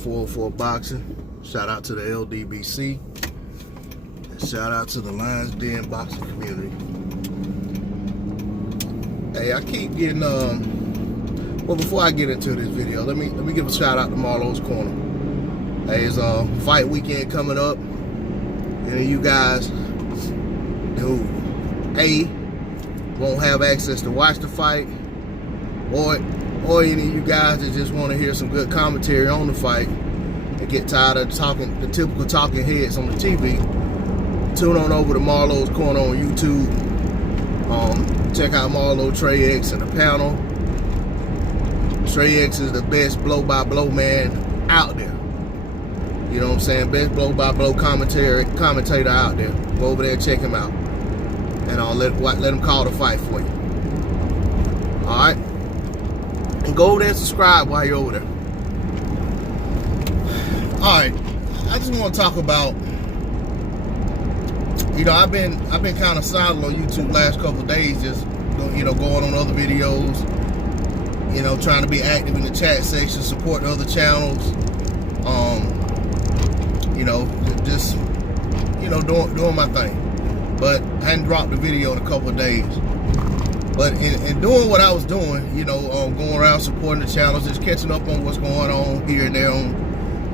404 Boxing. Shout out to the LDBC. Shout out to the Lions Den boxing community. Hey, I keep getting well, before I get into this video, let me give a shout out to Marlowe's Corner. Hey, it's a fight weekend coming up, and you guys who won't have access to watch the fight, or any of you guys that just want to hear some good commentary on the fight and get tired of the typical talking heads on the TV, tune on over to Marlowe's Corner on YouTube. Check out Marlowe, Trey X, and the panel. Trey X is the best blow-by-blow man out there. You know what I'm saying? Best blow-by-blow commentator out there. Go over there and check him out. And I'll let him call the fight for you. Alright? And go over there and subscribe while you're over there. Alright. I just want to talk about, you know, I've been kind of silent on YouTube last couple of days, just, you know, going on other videos, you know, trying to be active in the chat section, support the other channels, you know, just, you know, doing my thing. But I hadn't dropped a video in a couple of days. But in doing what I was doing, you know, going around supporting the channels, just catching up on what's going on here and there on,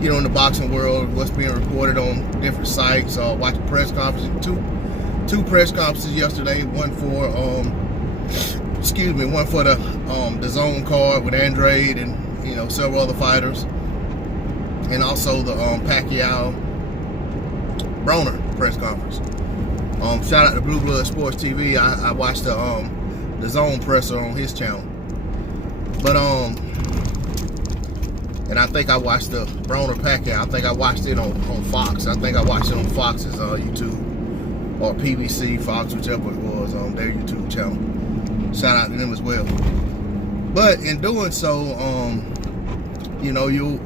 you know, in the boxing world, what's being reported on different sites, watching press conferences, two press conferences yesterday, one for the Zone card with Andrade and, you know, several other fighters, and also the Pacquiao Broner press conference. Shout out to Blue Blood Sports TV. I watched the Zone presser on his channel, but and I think I watched the Broner Pacquiao. I think I watched it on Fox. I think I watched it on Fox's YouTube, or PBC, Fox, whichever it was, on their YouTube channel. Shout out to them as well. But in doing so, you know, you'll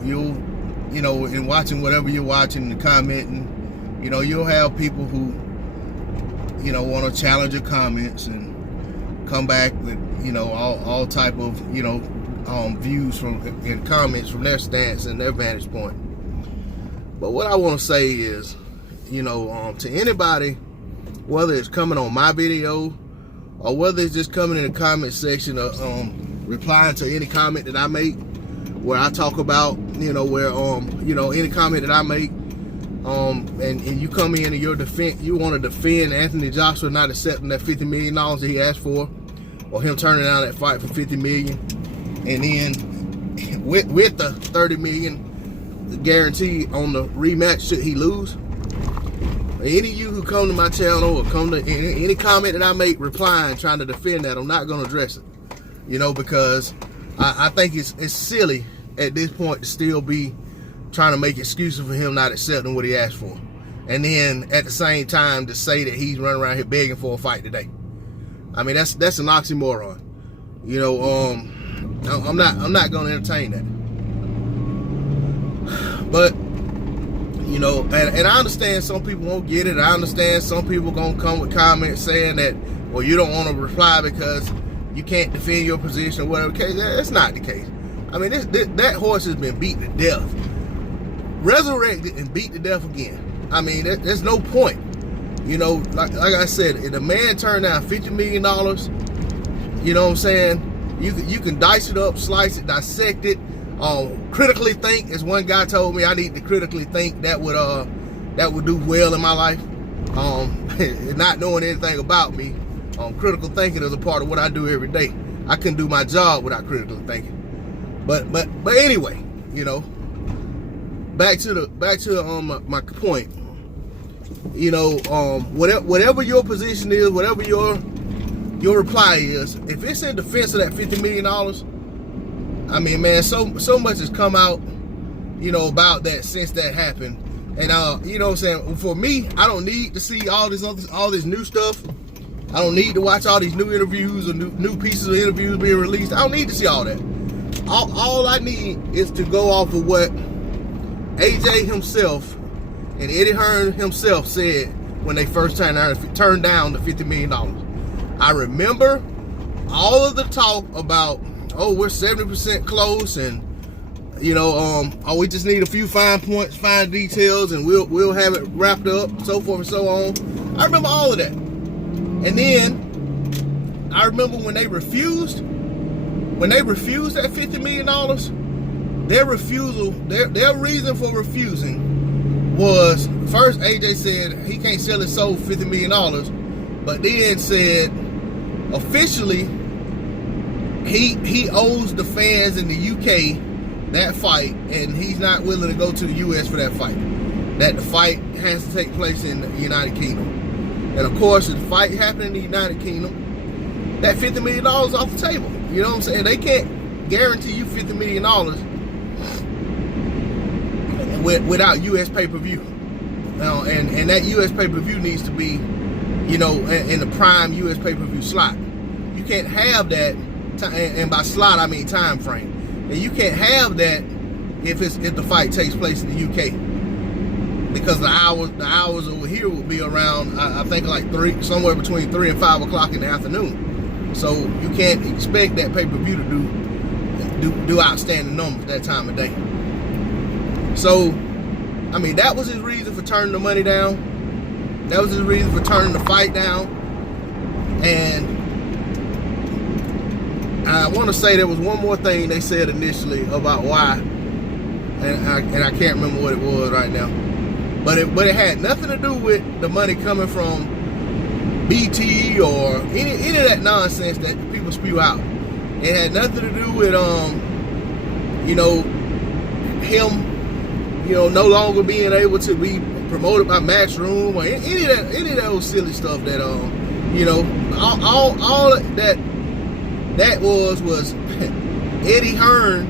you know, in watching whatever you're watching and commenting, you know, you'll have people who, you know, want to challenge your comments and come back with, you know, all type of, you know, views from and comments from their stance and their vantage point. But what I want to say is, you know, to anybody, whether it's coming on my video or whether it's just coming in the comment section or replying to any comment that I make, where I talk about, you know, where you know, any comment that I make, and you come in and you want to defend Anthony Joshua not accepting that $50 million that he asked for, or him turning down that fight for $50 million, and then with the $30 million guarantee on the rematch should he lose. Any of you who come to my channel or come to any comment that I make replying trying to defend that, I'm not going to address it, you know, because I think it's silly at this point to still be trying to make excuses for him not accepting what he asked for, and then at the same time to say that he's running around here begging for a fight today. I mean, that's an oxymoron. You know, I'm not going to entertain that. But, you know, and I understand some people won't get it. I understand some people going to come with comments saying that, well, you don't want to reply because you can't defend your position or whatever case. That's not the case. I mean, that horse has been beat to death, resurrected, and beat to death again. I mean, there's no point. You know, like I said, if the man turned down $50 million, you know what I'm saying? You can dice it up, slice it, dissect it, critically think. As one guy told me, I need to critically think. That would do well in my life. Not knowing anything about me, critical thinking is a part of what I do every day. I couldn't do my job without critically thinking. But anyway, you know, back to my point. You know, whatever your position is, whatever your reply is, if it's in defense of that $50 million, I mean, man, so much has come out, you know, about that since that happened. And you know what I'm saying? For me, I don't need to see all this new stuff. I don't need to watch all these new interviews or new pieces of interviews being released. I don't need to see all that. All I need is to go off of what AJ himself and Eddie Hearn himself said when they first turned down the $50 million. I remember all of the talk about, oh, we're 70% close, and You know, we just need a few fine points, fine details, and we'll have it wrapped up, so forth and so on. I remember all of that. And then I remember when they refused that $50 million, their refusal, their reason for refusing was, first AJ said he can't sell his soul for $50 million, but then said officially he owes the fans in the UK that fight, and he's not willing to go to the US for that fight. That the fight has to take place in the United Kingdom. And of course, if the fight happened in the United Kingdom, that $50 million is off the table. You know what I'm saying? They can't guarantee you $50 million without US pay-per-view. And that US pay-per-view needs to be, you know, in the prime US pay-per-view slot. You can't have that, and by slot I mean time frame. And you can't have that if the fight takes place in the UK, because the hours over here will be around, I think, like somewhere between 3 and 5 o'clock in the afternoon. So you can't expect that pay-per-view to do outstanding numbers that time of day. So, I mean, that was his reason for turning the money down. That was his reason for turning the fight down. And I want to say there was one more thing they said initially about why, and I can't remember what it was right now, but it had nothing to do with the money coming from BT or any of that nonsense that people spew out. It had nothing to do with you know, him, you know, no longer being able to be promoted by Matchroom or any of those silly stuff that you know, all that was Eddie Hearn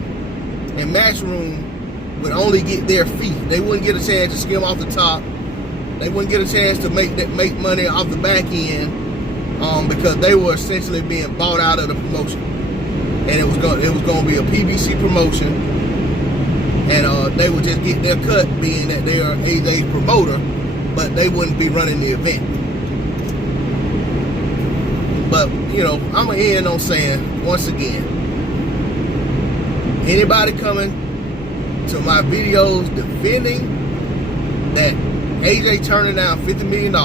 and Matchroom would only get their fee. They wouldn't get a chance to skim off the top. They wouldn't get a chance to make money off the back end, because they were essentially being bought out of the promotion, and it was going to be a PBC promotion, and they would just get their cut, being that they are AJ's promoter, but they wouldn't be running the event. But, you know, I'm going to end on saying, once again, anybody coming to my videos defending that AJ turning down $50 million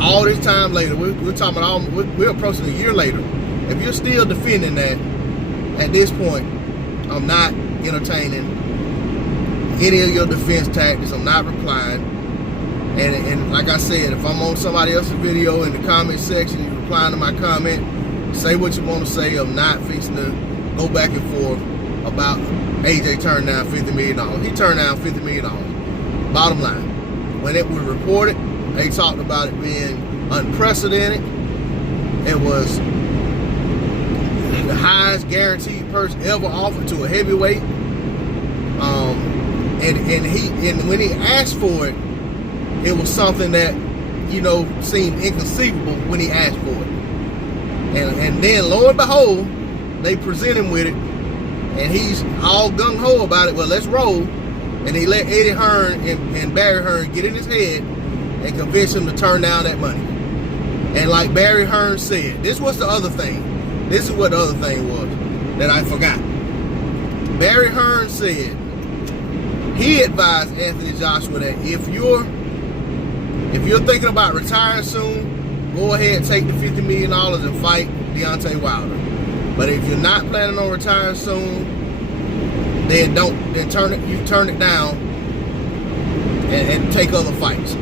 all this time later, we're talking about, we're approaching a year later. If you're still defending that at this point, I'm not entertaining any of your defense tactics. I'm not replying. And like I said, if I'm on somebody else's video in the comment section, you replying to my comment, say what you want to say. I'm not fixing to go back and forth about AJ turning down $50 million. He turned down $50 million. Bottom line, when it was reported, they talked about it being unprecedented. It was the highest guaranteed purse ever offered to a heavyweight. And when he asked for it, it was something that, you know, seemed inconceivable when he asked for it. And then, lo and behold, they present him with it, and he's all gung-ho about it. Well, let's roll. And he let Eddie Hearn and Barry Hearn get in his head and convince him to turn down that money. And like Barry Hearn said, this was the other thing. This is what the other thing was that I forgot. Barry Hearn said he advised Anthony Joshua that if you're thinking about retiring soon, go ahead and take the $50 million and fight Deontay Wilder. But if you're not planning on retiring soon, then turn it down and take other fights.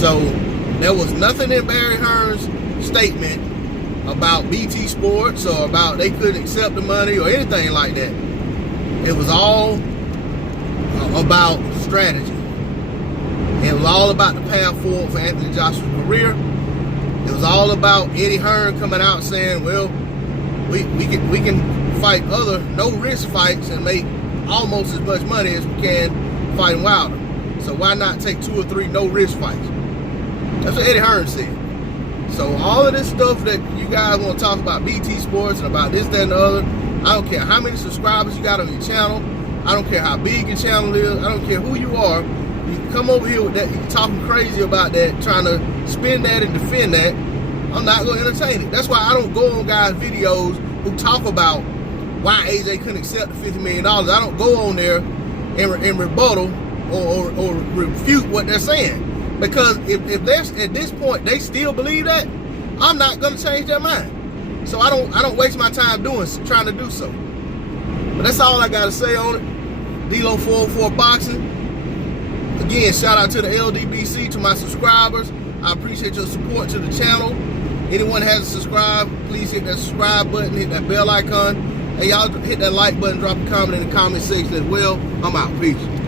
So there was nothing in Barry Hearn's statement about BT Sports or about they couldn't accept the money or anything like that. It was all about strategy. It was all about the path forward for Anthony Joshua's career. It was all about Eddie Hearn coming out saying, well, we can fight other no-risk fights and make almost as much money as we can fighting Wilder. So why not take 2 or 3 no-risk fights? That's what Eddie Hearn said. So all of this stuff that you guys want to talk about BT Sports and about this, that, and the other, I don't care how many subscribers you got on your channel. I don't care how big your channel is. I don't care who you are. You come over here with that, you're talking crazy about that, trying to spin that and defend that. I'm not going to entertain it. That's why I don't go on guys' videos who talk about why AJ couldn't accept the $50 million. I don't go on there and rebuttal or refute what they're saying. Because if there's, at this point they still believe that, I'm not gonna change their mind. So I don't waste my time trying to do so. But that's all I gotta say on it. D-Lo 404 Boxing. Again, shout out to the LDBC, to my subscribers. I appreciate your support to the channel. Anyone that hasn't subscribed, please hit that subscribe button, hit that bell icon. And y'all hit that like button, drop a comment in the comment section as well. I'm out. Peace.